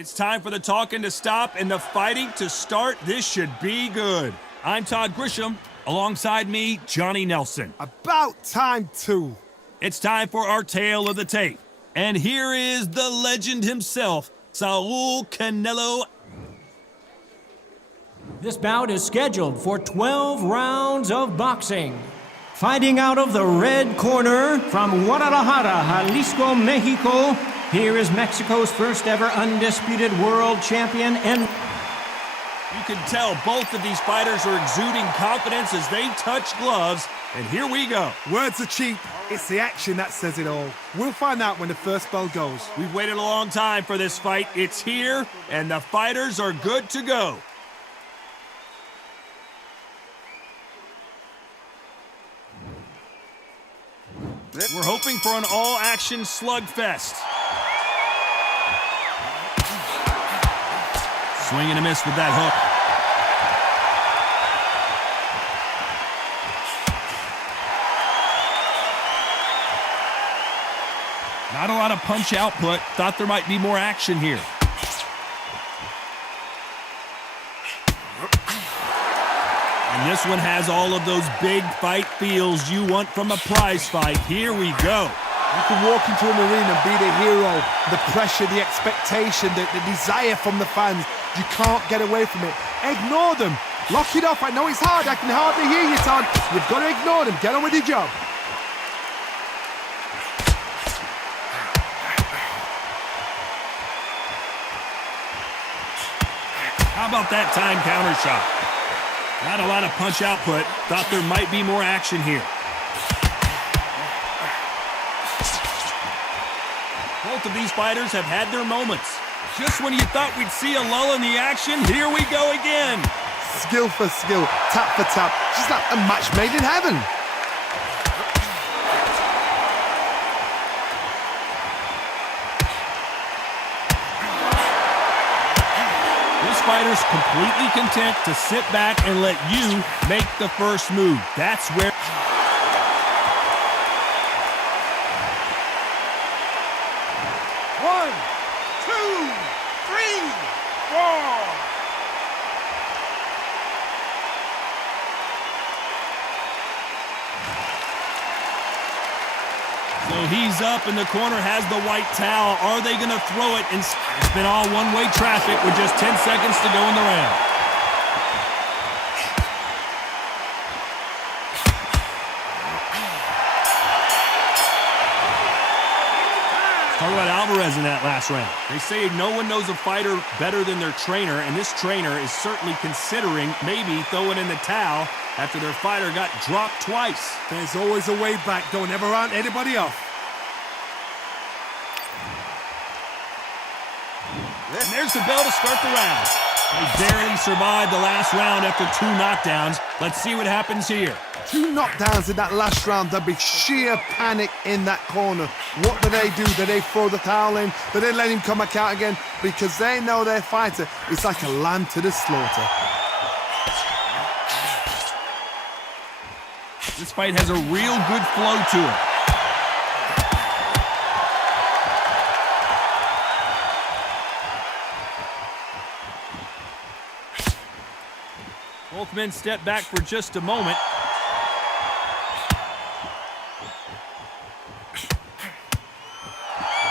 It's time for the talking to stop and the fighting to start. This should be good. I'm Todd Grisham. Alongside me, Johnny Nelson. About time, too. It's time for our tale of the tape. And here is the legend himself, Saul Canelo. This bout is scheduled for 12 rounds of boxing. Fighting out of the red corner from Guadalajara, Jalisco, Mexico, here is Mexico's first ever undisputed world champion and... You can tell both of these fighters are exuding confidence as they touch gloves, and here we go. Words are cheap. It's the action that says it all. We'll find out when the first bell goes. We've waited a long time for this fight. It's here, and the fighters are good to go. We're hoping for an all-action slugfest. Swing and a miss with that hook. Not a lot of punch output. Thought there might be more action here. And this one has all of those big fight feels you want from a prize fight. Here we go. You can walk into an arena and be the hero. The pressure, the expectation, the desire from the fans. You can't get away from it. Ignore them. Lock it off. I know it's hard. I can hardly hear you, Todd. You've got to ignore them. Get on with your job. How about that time counter shot? Not a lot of punch output. Thought there might be more action here. Both of these fighters have had their moments. Just when you thought we'd see a lull in the action, here we go again. Skill for skill, tap for tap. Just like a match made in heaven. This fighter's completely content to sit back and let you make the first move. That's where... So he's up and the corner has the white towel. Are they going to throw it? And it's been all one-way traffic with just 10 seconds to go in the round. Talk about Alvarez in that last round. They say no one knows a fighter better than their trainer, and this trainer is certainly considering maybe throwing in the towel after their fighter got dropped twice. There's always a way back. Don't ever round anybody off. And there's the bell to start the round. They barely survived the last round after 2 knockdowns. Let's see what happens here. 2 knockdowns in that last round. There'll be sheer panic in that corner. What do? Do they throw the towel in? Do they let him come back out again? Because they know their fighter is like a lamb to the slaughter. This fight has a real good flow to it. Both men step back for just a moment.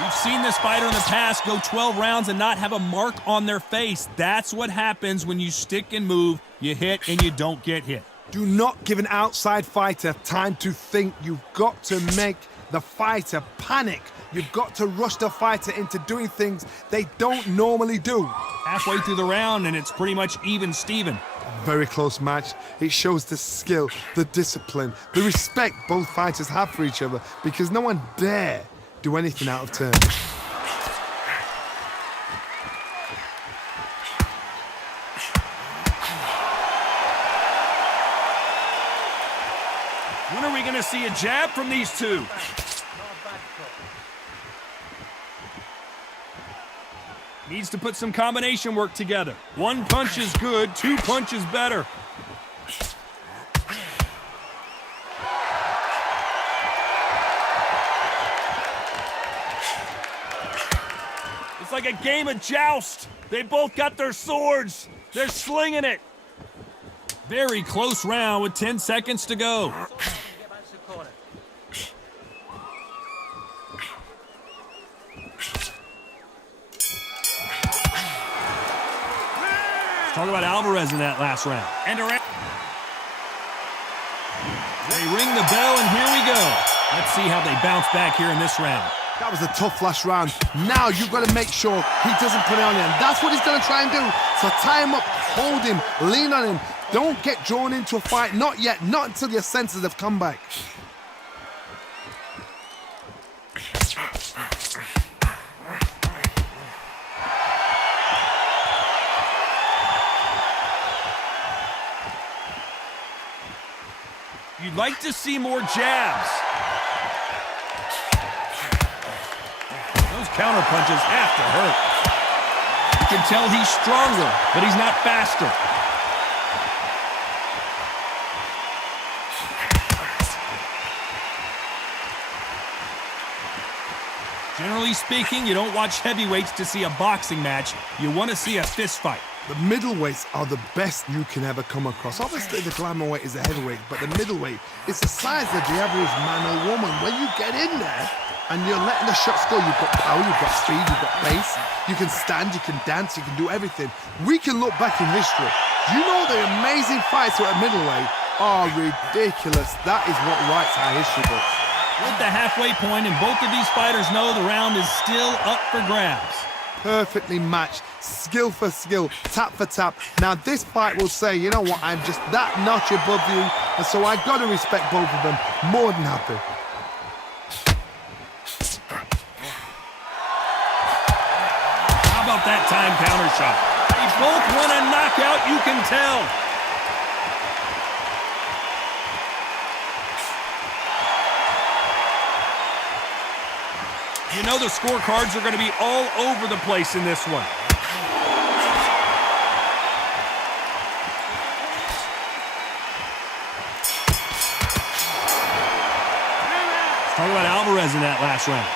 We've seen this fighter in the past go 12 rounds and not have a mark on their face. That's what happens when you stick and move. You hit and you don't get hit. Do not give an outside fighter time to think. You've got to make the fighter panic. You've got to rush the fighter into doing things they don't normally do. Halfway through the round and it's pretty much even Steven. A very close match. It shows the skill, the discipline, the respect both fighters have for each other because no one dare do anything out of turn. When are we going to see a jab from these two? Needs to put some combination work together. 1 punch is good, 2 punches better. like a game of joust. They both got their swords. They're slinging it. Very close round with 10 seconds to go. Talk about Alvarez in that last round. And they ring the bell, and here we go. Let's see how they bounce back here in this round. That was a tough last round. Now you've got to make sure he doesn't put it on you. And that's what he's going to try and do. So tie him up, hold him, lean on him. Don't get drawn into a fight. Not yet. Not until your senses have come back. You'd like to see more jabs. Those counter punches have to hurt. You can tell he's stronger, but he's not faster. Generally speaking, you don't watch heavyweights to see a boxing match. You want to see a fist fight. The middleweights are the best you can ever come across. Obviously, the glamour weight is the heavyweight, but the middleweight is the size of the average man or woman. When you get in there and you're letting the shots go, you've got power, you've got speed, you've got pace. You can stand, you can dance, you can do everything. We can look back in history. You know the amazing fights at middleweight are ridiculous. That is what writes our history books. With the halfway point, and both of these fighters know the round is still up for grabs. Perfectly matched, skill for skill, tap for tap. Now this fight will say, you know what, I'm just that notch above you, and so I got to respect both of them. More than happy. How about that time counter shot? They both want a knockout, you can tell. You know the scorecards are going to be all over the place in this one. Talk about Alvarez in that last round.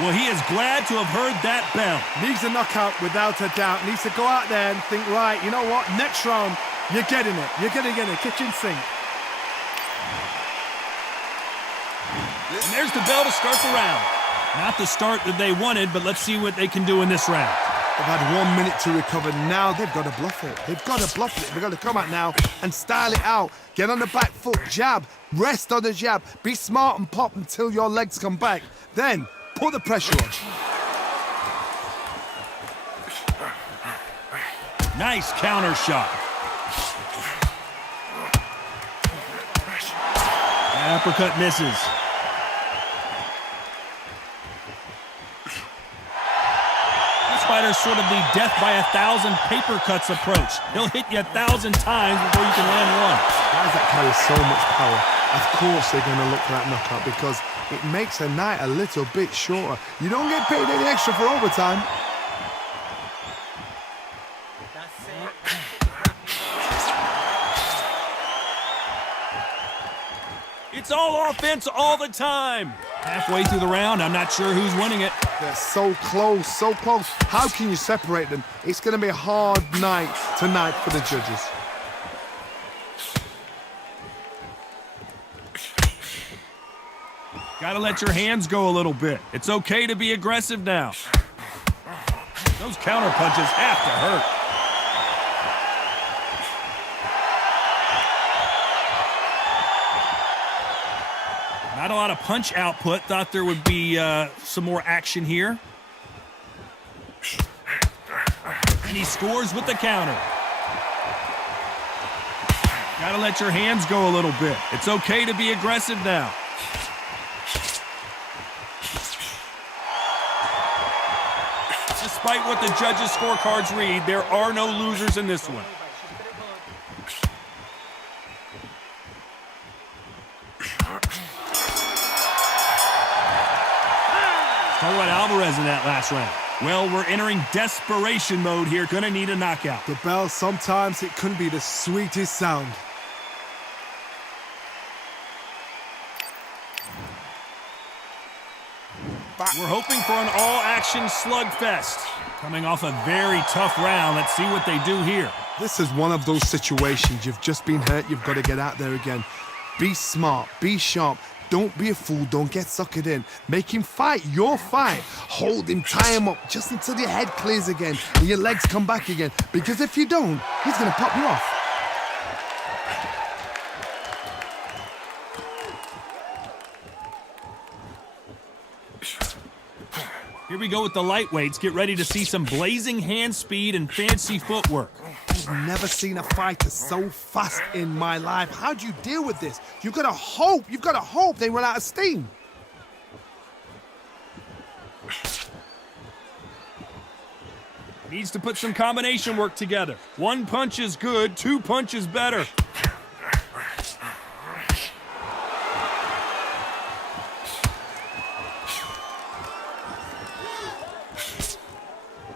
Well, he is glad to have heard that bell. Needs a knockout without a doubt. Needs to go out there and think, right, you know what, next round, you're getting it. You're going to get it, kitchen sink. And there's the bell to start the round. Not the start that they wanted, but let's see what they can do in this round. They've had 1 minute to recover. Now they've got to bluff it. They've got to bluff it. They've got to come out now and style it out. Get on the back foot, jab, rest on the jab. Be smart and pop until your legs come back. Then put the pressure on. Nice counter shot. That uppercut misses. Fighter's sort of the death by 1,000 paper cuts approach. He'll hit you 1,000 times before you can land one. Guys that carry so much power, of course they're going to look for that knockout because it makes a night a little bit shorter. You don't get paid any extra for overtime. It's all offense all the time. Halfway through the round, I'm not sure who's winning it. They're so close, so close. How can you separate them? It's going to be a hard night tonight for the judges. Gotta let your hands go a little bit. It's okay to be aggressive now. Those counter punches have to hurt. Not a lot of punch output. Thought there would be some more action here. And he scores with the counter. Gotta let your hands go a little bit. It's okay to be aggressive now. Despite what the judges' scorecards read, there are no losers in this one. Talk about Alvarez in that last round. Well, we're entering desperation mode here. Gonna need a knockout. The bell, sometimes it couldn't be the sweetest sound. We're hoping for an all-action slugfest. Coming off a very tough round, let's see what they do here. This is one of those situations. You've just been hurt, you've got to get out there again. Be smart, be sharp. Don't be a fool, don't get suckered in. Make him fight your fight. Hold him, tie him up, just until your head clears again and your legs come back again. Because if you don't, he's going to pop you off. Here we go with the lightweights. Get ready to see some blazing hand speed and fancy footwork. I've never seen a fighter so fast in my life. How do you deal with this? You've got to hope they run out of steam. Needs to put some combination work together. One punch is good, two punches better.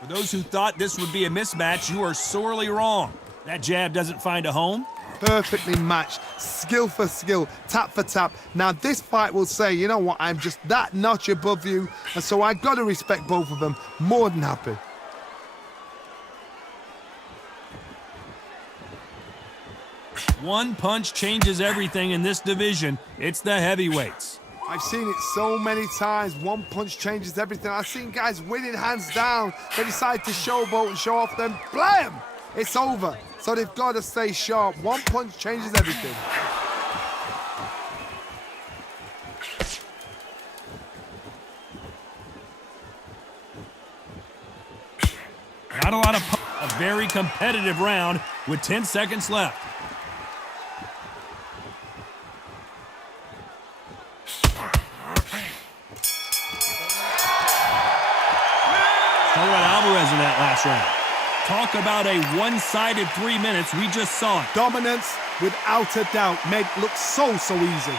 For those who thought this would be a mismatch, you are sorely wrong. That jab doesn't find a home. Perfectly matched, skill for skill, tap for tap. Now this fight will say, you know what, I'm just that notch above you, and so I got to respect both of them. More than happy. One punch changes everything in this division. It's the heavyweights. I've seen it so many times. One punch changes everything. I've seen guys winning hands down. They decide to showboat and show off, then blam! It's over. So they've got to stay sharp. One punch changes everything. Not a lot of a very competitive round with 10 seconds left. Talk about Alvarez in that last round. Talk about a one-sided 3 minutes. We just saw it. Dominance, without a doubt, made look so easy.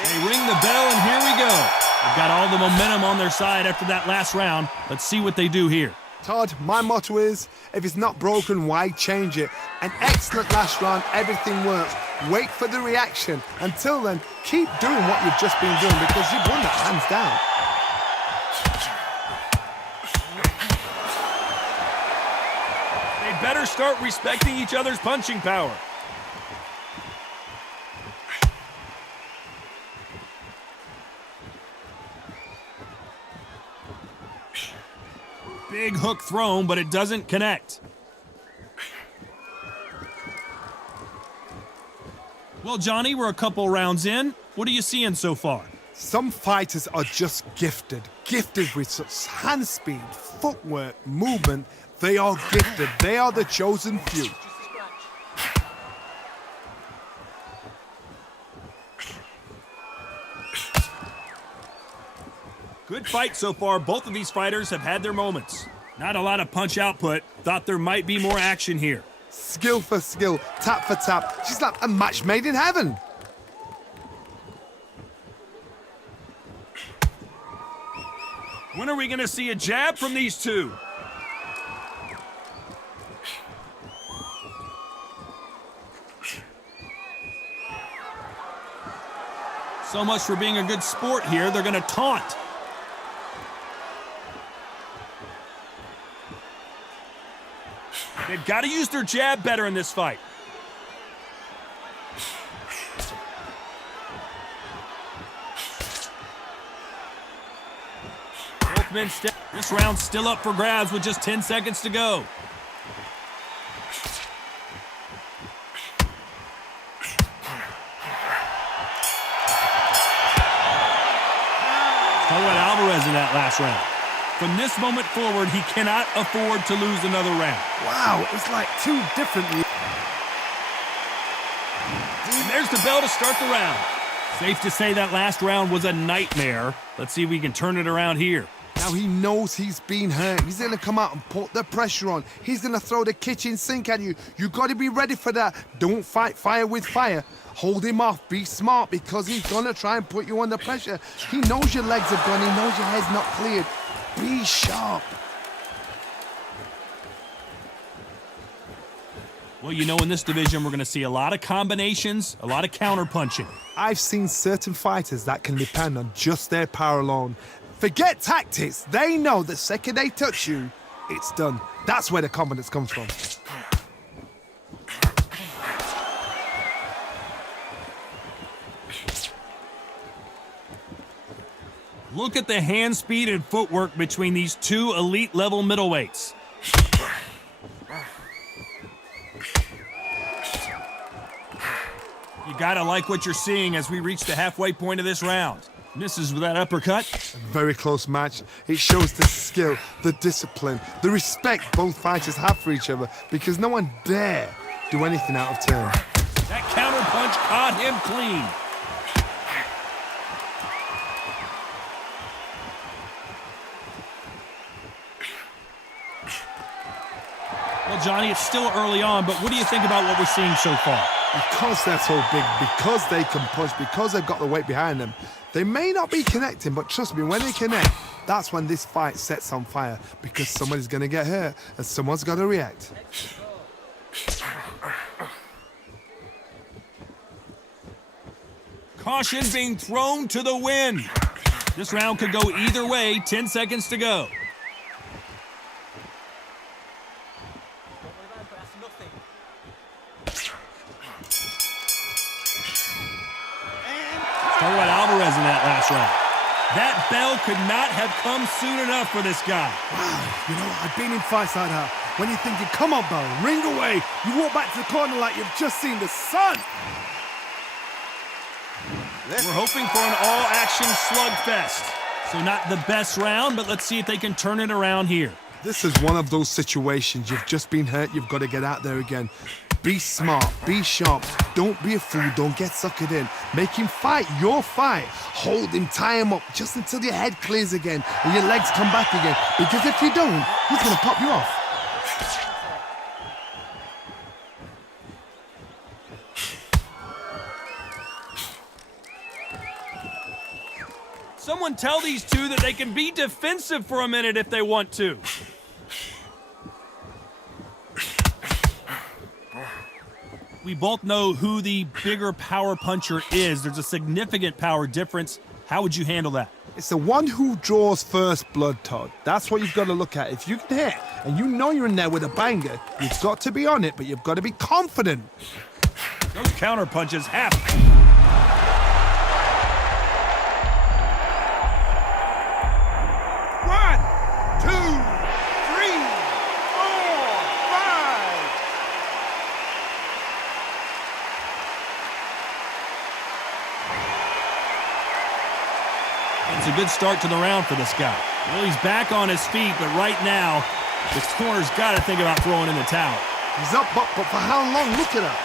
They ring the bell, and here we go. They've got all the momentum on their side after that last round. Let's see what they do here. Todd, my motto is, if it's not broken, why change it? An excellent last round, everything works. Wait for the reaction. Until then, keep doing what you've just been doing because you've won that hands down. They better start respecting each other's punching power. Big hook thrown, but it doesn't connect. Well, Johnny, we're a couple rounds in. What are you seeing so far? Some fighters are just gifted with such hand speed, footwork, movement. They are gifted. They are the chosen few. Good fight so far. Both of these fighters have had their moments. Not a lot of punch output. Thought there might be more action here. Skill for skill, tap for tap. She's like a match made in heaven. When are we going to see a jab from these two? So much for being a good sport here. They're going to taunt. They've got to use their jab better in this fight. Both men this round's still up for grabs with just 10 seconds to go. Talk about Alvarez in that last round. From this moment forward, he cannot afford to lose another round. Wow, it's like two different... And there's the bell to start the round. Safe to say that last round was a nightmare. Let's see if we can turn it around here. Now he knows he's been hurt. He's going to come out and put the pressure on. He's going to throw the kitchen sink at you. You got to be ready for that. Don't fight fire with fire. Hold him off. Be smart because he's going to try and put you under pressure. He knows your legs are gone. He knows your head's not cleared. Be sharp. Well, you know, in this division, we're going to see a lot of combinations, a lot of counter-punching. I've seen certain fighters that can depend on just their power alone. Forget tactics. They know the second they touch you, it's done. That's where the confidence comes from. Look at the hand speed and footwork between these two elite-level middleweights. You gotta like what you're seeing as we reach the halfway point of this round. Misses with that uppercut. A very close match. It shows the skill, the discipline, the respect both fighters have for each other, because no one dare do anything out of turn. That counter punch caught him clean. Well, Johnny, it's still early on, but what do you think about what we're seeing so far? Because they're so big, because they can punch, because they've got the weight behind them, they may not be connecting, but trust me, when they connect, that's when this fight sets on fire, because somebody's going to get hurt and someone's got to react. Caution being thrown to the wind. This round could go either way. 10 seconds to go. Talk about Alvarez in that last round. That bell could not have come soon enough for this guy. Wow, you know, I've been in fights like that. When you're thinking, come on, bell, ring away. You walk back to the corner like you've just seen the sun. We're hoping for an all-action slugfest. So not the best round, but let's see if they can turn it around here. This is one of those situations. You've just been hurt. You've got to get out there again. Be smart. Be sharp. Don't be a fool. Don't get suckered in. Make him fight your fight. Hold him, tie him up just until your head clears again and your legs come back again. Because if you don't, he's going to pop you off. Someone tell these two that they can be defensive for a minute if they want to. We both know who the bigger power puncher is. There's a significant power difference. How would you handle that? It's the one who draws first blood, Todd. That's what you've got to look at. If you can hit and you know you're in there with a banger, you've got to be on it, but you've got to be confident. Those counter punches have. It's a good start to the round for this guy. Well, he's back on his feet, but right now, this corner's got to think about throwing in the towel. He's up, but for how long? Look at her.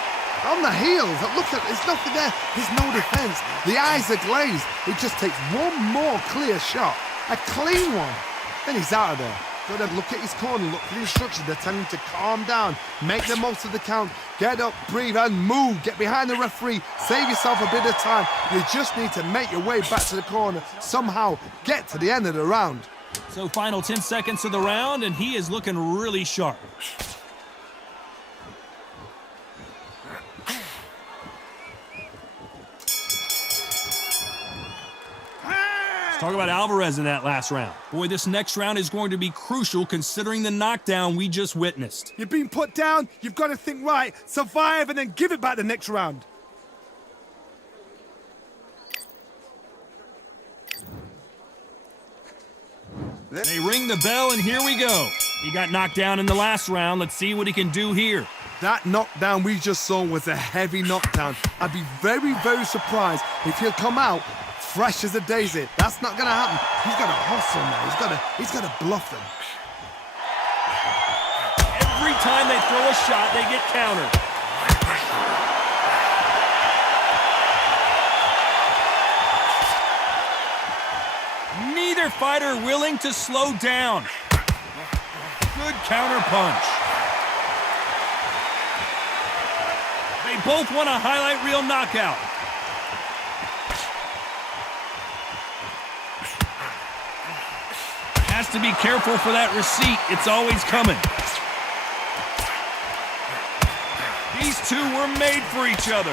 On the heels. Look at, there's nothing there. There's no defense. The eyes are glazed. It just takes one more clear shot. A clean one. Then he's out of there. Got to look at his corner, look for the instructions. They're telling him to calm down, make the most of the count, get up, breathe, and move. Get behind the referee, save yourself a bit of time. You just need to make your way back to the corner, somehow get to the end of the round. So final 10 seconds of the round, and he is looking really sharp. Talk about Alvarez in that last round. Boy, this next round is going to be crucial considering the knockdown we just witnessed. You've been put down, you've got to think right, survive, and then give it back the next round. They ring the bell, and here we go. He got knocked down in the last round. Let's see what he can do here. That knockdown we just saw was a heavy knockdown. I'd be very, very surprised if he'll come out fresh as a daisy. That's not going to happen. He's got to hustle now. He's got to bluff them. Every time they throw a shot, they get countered. Neither fighter willing to slow down. Good counter punch. They both want a highlight reel knockout. Has to be careful for that receipt. It's always coming. These two were made for each other.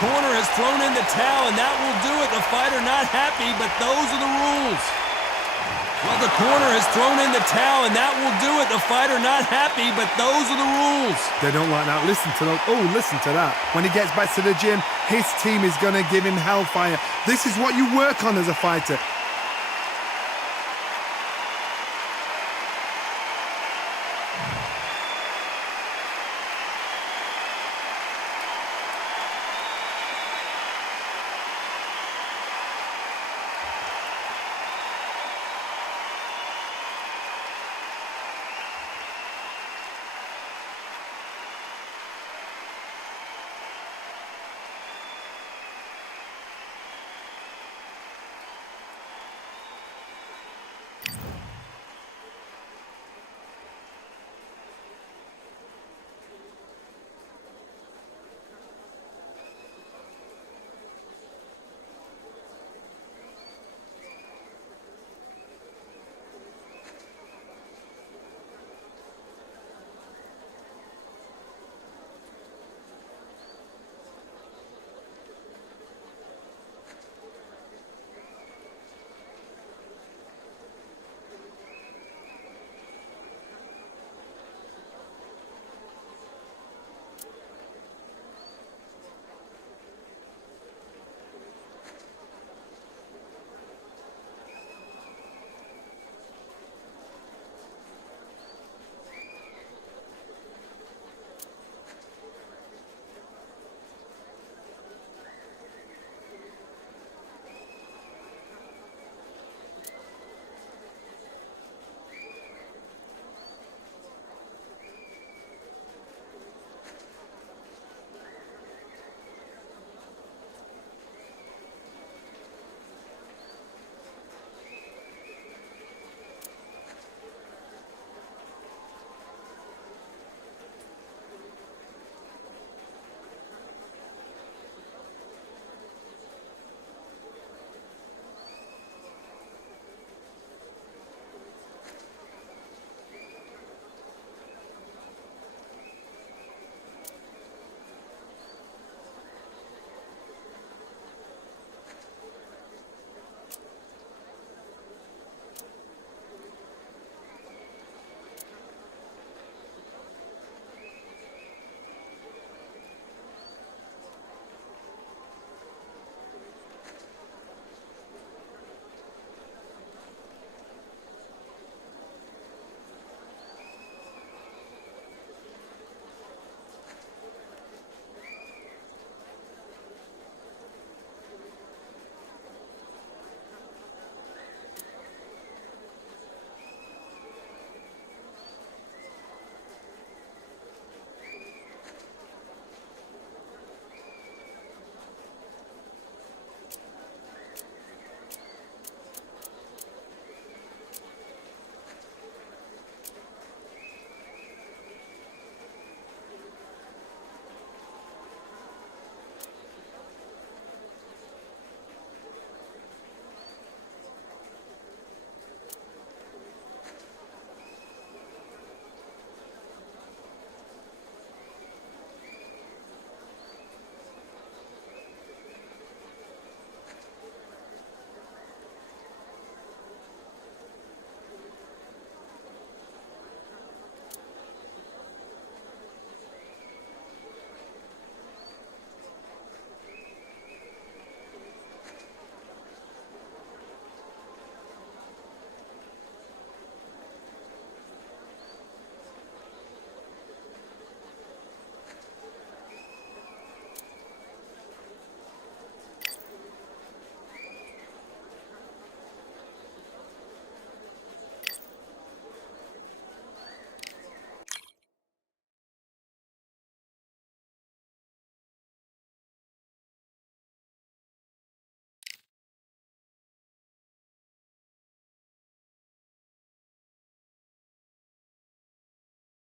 corner has thrown in the towel, and that will do it. The fighter not happy, but those are the rules. Well, the corner has thrown in the towel, and that will do it. The fighter not happy, but those are the rules. They don't like that. Listen to them. Oh, listen to that. When he gets back to the gym, his team is going to give him hellfire. This is what you work on as a fighter.